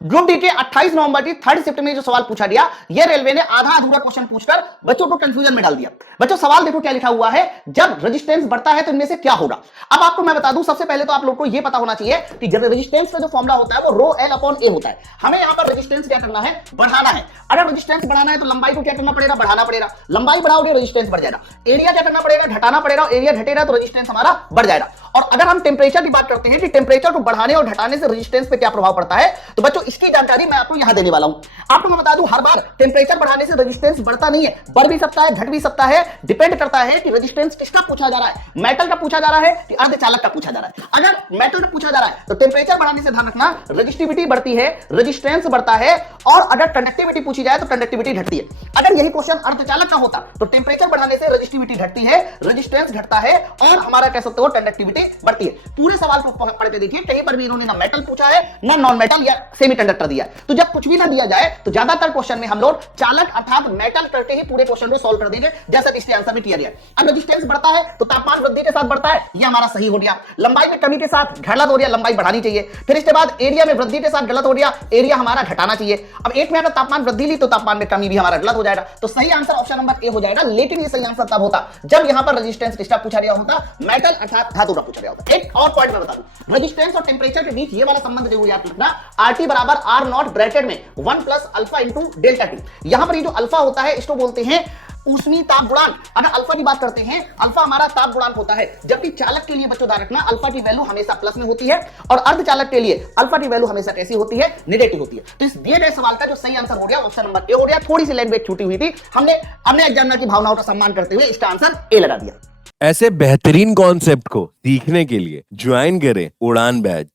Group D के 28 नवंबर की third shift में जो सवाल पूछा गया, ये रेलवे ने आधा अधूरा क्वेश्चन पूछकर बच्चों को कंफ्यूजन में डाल दिया। बच्चों सवाल देखो क्या लिखा हुआ है, जब रेजिस्टेंस बढ़ता है तो इनमें से क्या होगा। अब आपको मैं बता दूं, सबसे पहले तो आप लोग को यह पता होना चाहिए कि रेजिस्टेंस का जो फॉर्मूला होता है वो रो एल अपॉन ए होता है। हमें यहां पर रेजिस्टेंस क्या करना है, बढ़ाना है। अगर रेजिस्टेंस बढ़ाना है तो लंबाई को क्या करना पड़ेगा, बढ़ाना पड़ेगा। लंबाई बढ़ाओगे रेजिस्टेंस बढ़ जाएगा। एरिया क्या करना पड़ेगा, घटाना पड़ेगा। एरिया घटेगा तो रेजिस्टेंस हमारा बढ़ जाएगा। और अगर हम टेम्परेचर की बात करते हैं कि टेम्परेचर को बढ़ाने और घटाने से रेजिस्टेंस पे क्या प्रभाव पड़ता है, तो बच्चों इसकी जानकारी मैं आपको यहां देने वाला हूं। आपको मैं बता दूं, हर बार टेम्परेचर बढ़ाने से रेजिस्टेंस बढ़ता नहीं है, बढ़ भी सकता है, घट भी सकता है। डिपेंड करता है कि रेजिस्टेंस किसका पूछा जा रहा है, मेटल का पूछा जा रहा है कि अर्धचालक का पूछा जा रहा है। अगर मेटल का पूछा जा रहा है तो टेम्परेचर बढ़ाने से ध्यान रखना, रेजिस्टिविटी बढ़ती है, रेजिस्टेंस बढ़ता है। और अगर कंडक्टिविटी पूछी जाए तो कंडक्टिविटी घटती है। अगर यही क्वेश्चन अर्धचालक का होता तो टेम्परेचर बढ़ाने से रेजिस्टिविटी घटती है, रेजिस्टेंस घटता है और हमारा कह सकते हो कंडक्टिविटी बढ़ती है। पूरे सवाल को पढ़ के देखिए, कहीं पर भी इन्होंने ना मेटल पूछा है ना नॉन मेटल या सेमीकंडक्टर दिया है। तो जब कुछ भी ना दिया जाए तो ज्यादातर क्वेश्चन में हम लोग चालक अर्थात मेटल करके ही पूरे क्वेश्चन को सॉल्व कर देंगे, जैसा इसके आंसर में किया गया। अब रेजिस्टेंस बढ़ता है तो तापमान वृद्धि के साथ बढ़ता है, ये हमारा सही हो गया। लंबाई में कमी के साथ गलत हो गया, लंबाई बढ़ानी चाहिए। फिर इसके बाद एरिया में वृद्धि के साथ गलत हो गया, एरिया हमारा घटाना चाहिए। अब एक में अगर तापमान वृद्धि ली तो तापमान में कमी भी हमारा गलत हो जाएगा। तो सही आंसर ऑप्शन नंबर ए हो जाएगा। लेकिन ये सही आंसर तब होता जब यहां पर रेजिस्टेंस किसका पूछा गया होता, मेटल अर्थात धातु का पूछा गया होता। एक और पॉइंट मैं बता दूं, रेजिस्टेंस और टेम्परेचर के बीच ये वाला संबंध जो याद रखना, RT बराबर R नॉट ब्रैकेट में 1 plus alpha into delta T. यहां पर ये जो अल्फा होता है इसको बोलते हैं ऊष्मीय ताप गुणांक। अगर अल्फा की बात करते हैं, अल्फा हमारा ताप गुणांक होता है। जबकि चालक के लिए बच्चों ध्यान रखना, अल्फा की वैल्यू हमेशा प्लस में होती है और अर्धचालक के लिए अल्फा की वैल्यू हमेशा कैसी होती है, नेगेटिव होती है। तो इस दिए गए सवाल का जो सही आंसर हो गया ऑप्शन नंबर ए हो गया। थोड़ी सी लैंग्वेज छूटी हुई थी, हमने एग्जामिनर की भावनाओं का सम्मान करते हुए इसका आंसर ए लगा दिया। ऐसे बेहतरीन कॉन्सेप्ट को सीखने के लिए ज्वाइन करें उड़ान बैच।